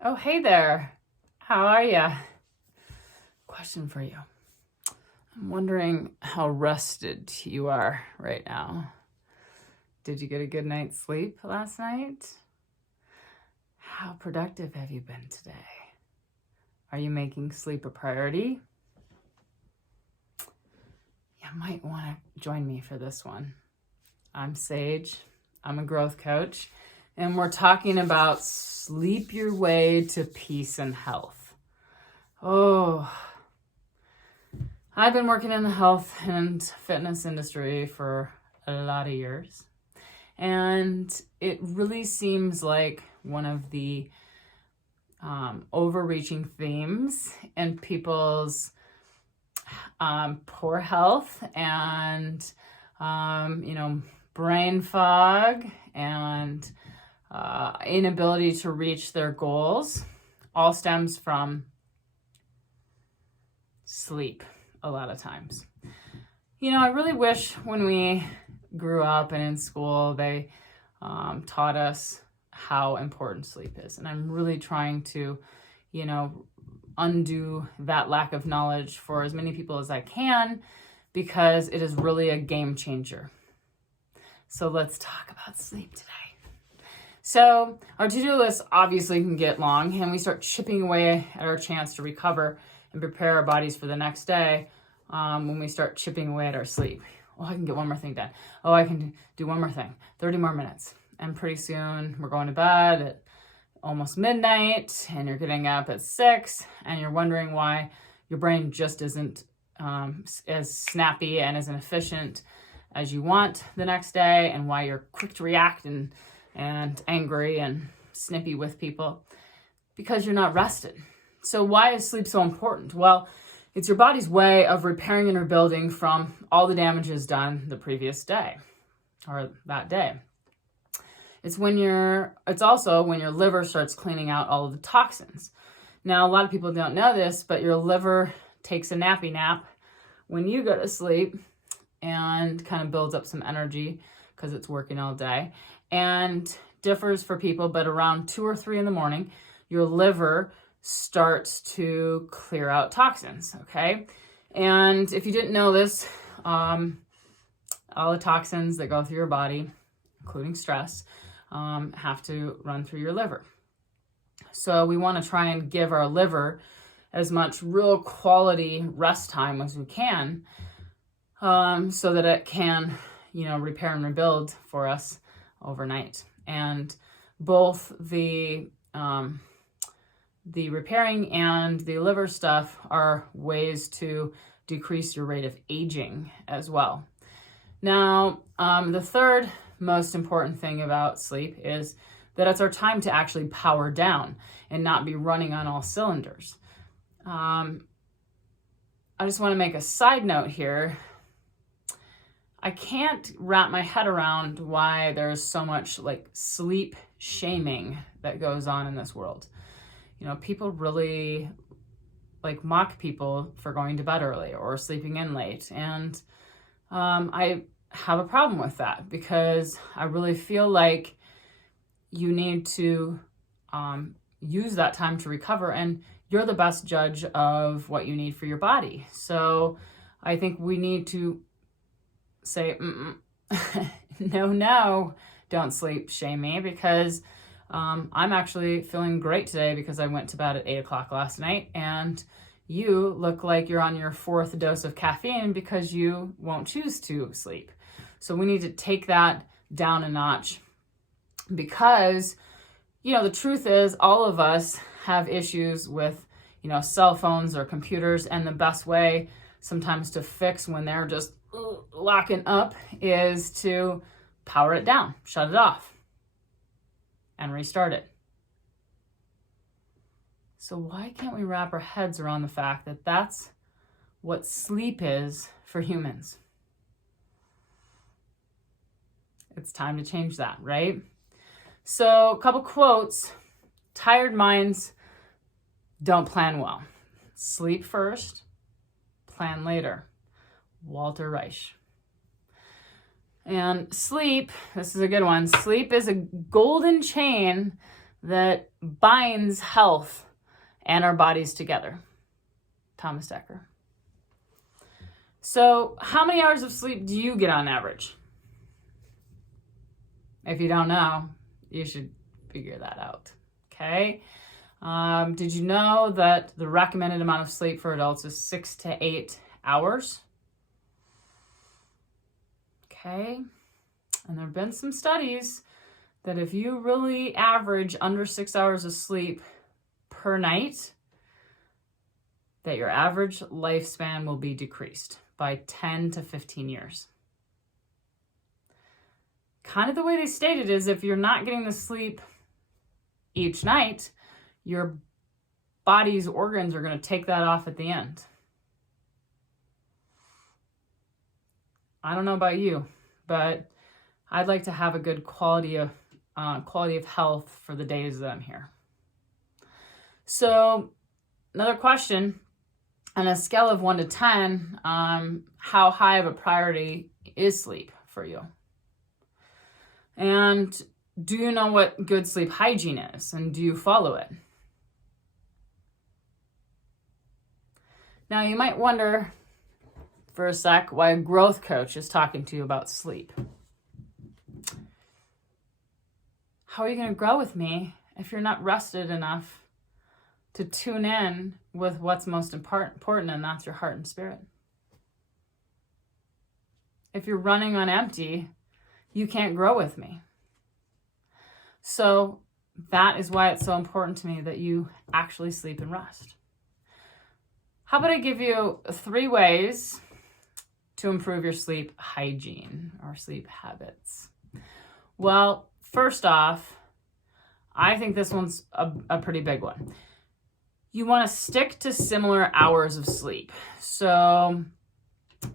Oh, hey there. How are ya? Question for you. I'm wondering how rested you are right now. Did you get a good night's sleep last night? How productive have you been today? Are you making sleep a priority? You might want to join me for this one. I'm Sage. I'm a growth coach, and we're talking about sleep your way to peace and health. Oh, I've been working in the health and fitness industry for a lot of years, and it really seems like one of the overreaching themes in people's poor health and brain fog and inability to reach their goals all stems from sleep a lot of times. I really wish when we grew up and in school they taught us how important sleep is. And I'm really trying to, undo that lack of knowledge for as many people as I can, because it is really a game changer. So let's talk about sleep today. So our to-do list obviously can get long, and we start chipping away at our chance to recover and prepare our bodies for the next day when we start chipping away at our sleep. Oh, I can get one more thing done. Oh, I can do one more thing. 30 more minutes. And pretty soon we're going to bed at almost midnight, and you're getting up at 6, and you're wondering why your brain just isn't as snappy and as efficient as you want the next day, and why you're quick to react and angry and snippy with people, because you're not rested. So why is sleep so important? Well, it's your body's way of repairing and rebuilding from all the damages done the previous day or that day. It's also when your liver starts cleaning out all of the toxins. Now, a lot of people don't know this, but your liver takes a nappy nap when you go to sleep and kind of builds up some energy because it's working all day, and differs for people, but around 2 or 3 in the morning, your liver starts to clear out toxins, okay? And if you didn't know this, all the toxins that go through your body, including stress, have to run through your liver. So we want to try and give our liver as much real quality rest time as we can, so that it can, repair and rebuild for us overnight. And both the repairing and the liver stuff are ways to decrease your rate of aging as well. Now, the third most important thing about sleep is that it's our time to actually power down and not be running on all cylinders. I just want to make a side note here. I can't wrap my head around why there's so much sleep shaming that goes on in this world. People really mock people for going to bed early or sleeping in late. And I have a problem with that, because I really feel like you need to use that time to recover, and you're the best judge of what you need for your body. So I think we need to say, no, don't sleep shame me, because I'm actually feeling great today because I went to bed at 8 o'clock last night, and you look like you're on your 4th dose of caffeine because you won't choose to sleep. So we need to take that down a notch, because, the truth is all of us have issues with, cell phones or computers, and the best way sometimes to fix when they're just locking up is to power it down, shut it off, and restart it. So why can't we wrap our heads around the fact that that's what sleep is for humans? It's time to change that, right? So a couple quotes. Tired minds don't plan well. Sleep first, plan later. Walter Reich. And sleep, this is a good one. Sleep is a golden chain that binds health and our bodies together. Thomas Dekker. So how many hours of sleep do you get on average? If you don't know, you should figure that out, okay? Did you know that the recommended amount of sleep for adults is 6 to 8 hours? Okay, and there have been some studies that if you really average under 6 hours of sleep per night, that your average lifespan will be decreased by 10 to 15 years. Kind of the way they state it is if you're not getting the sleep each night, your body's organs are going to take that off at the end. I don't know about you, but I'd like to have a good quality of health for the days that I'm here. So another question, on a scale of 1 to 10, how high of a priority is sleep for you? And do you know what good sleep hygiene is, and do you follow it? Now you might wonder for a sec why a growth coach is talking to you about sleep. How are you going to grow with me if you're not rested enough to tune in with what's most important, and that's your heart and spirit? If you're running on empty, you can't grow with me. So that is why it's so important to me that you actually sleep and rest. How about I give you 3 ways to improve your sleep hygiene or sleep habits? Well, first off, I think this one's a pretty big one. You want to stick to similar hours of sleep. So,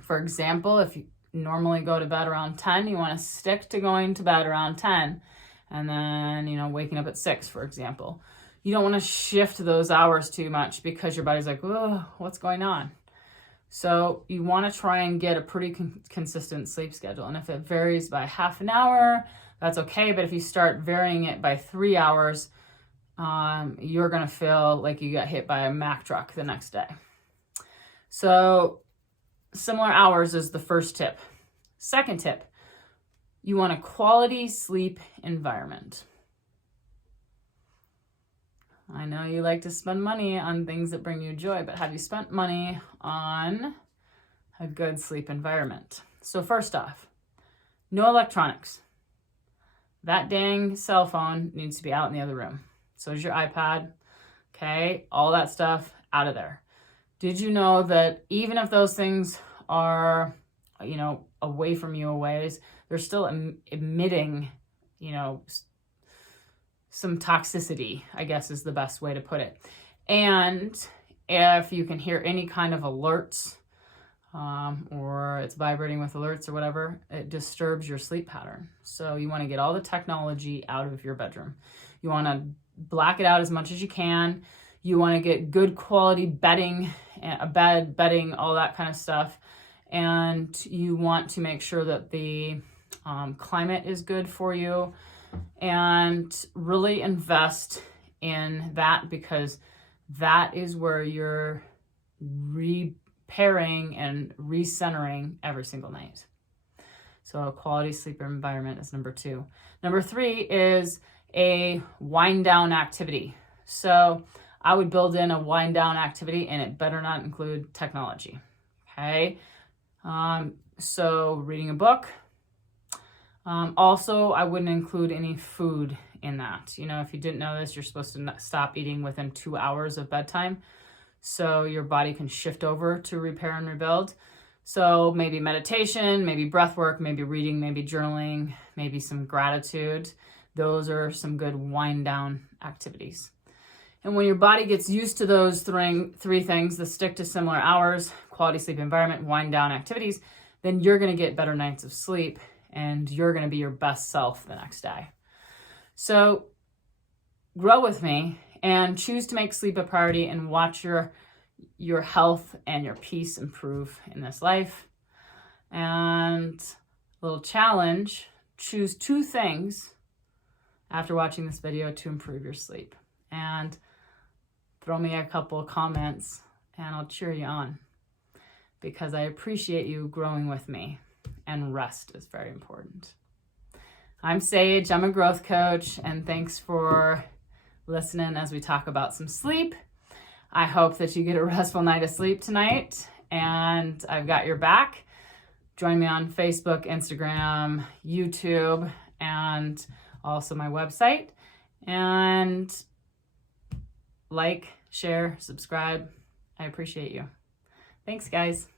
for example, if you normally go to bed around 10, you want to stick to going to bed around 10 and then, waking up at 6, for example. You don't want to shift those hours too much because your body's like, oh, what's going on? So you want to try and get a pretty consistent sleep schedule. And if it varies by half an hour, that's okay. But if you start varying it by 3 hours, you're going to feel like you got hit by a Mack truck the next day. So similar hours is the first tip. Second tip, you want a quality sleep environment. I know you like to spend money on things that bring you joy, but have you spent money on a good sleep environment? So first off, no electronics. That dang cell phone needs to be out in the other room. So is your iPad, okay? All that stuff out of there. Did you know that even if those things are, away from you a ways, they're still emitting, some toxicity, I guess is the best way to put it. And if you can hear any kind of alerts, or it's vibrating with alerts or whatever, it disturbs your sleep pattern. So you want to get all the technology out of your bedroom. You want to black it out as much as you can. You want to get good quality bedding, bedding, all that kind of stuff. And you want to make sure that the climate is good for you, and really invest in that, because that is where you're repairing and recentering every single night. So a quality sleep environment is number 2. Number 3 is a wind down activity. So I would build in a wind down activity, and it better not include technology. Okay. So reading a book. Also, I wouldn't include any food in that. If you didn't know this, you're supposed to stop eating within 2 hours of bedtime, so your body can shift over to repair and rebuild. So maybe meditation, maybe breath work, maybe reading, maybe journaling, maybe some gratitude. Those are some good wind down activities. And when your body gets used to those 3 things, the stick to similar hours, quality sleep environment, wind down activities, then you're going to get better nights of sleep, and you're going to be your best self the next day. So grow with me and choose to make sleep a priority, and watch your health and your peace improve in this life. And a little challenge, choose 2 things after watching this video to improve your sleep. And throw me a couple comments and I'll cheer you on, because I appreciate you growing with me, and rest is very important. I'm Sage, I'm a growth coach, and thanks for listening as we talk about some sleep. I hope that you get a restful night of sleep tonight, and I've got your back. Join me on Facebook, Instagram, YouTube, and also my website. And like, share, subscribe. I appreciate you. Thanks, guys.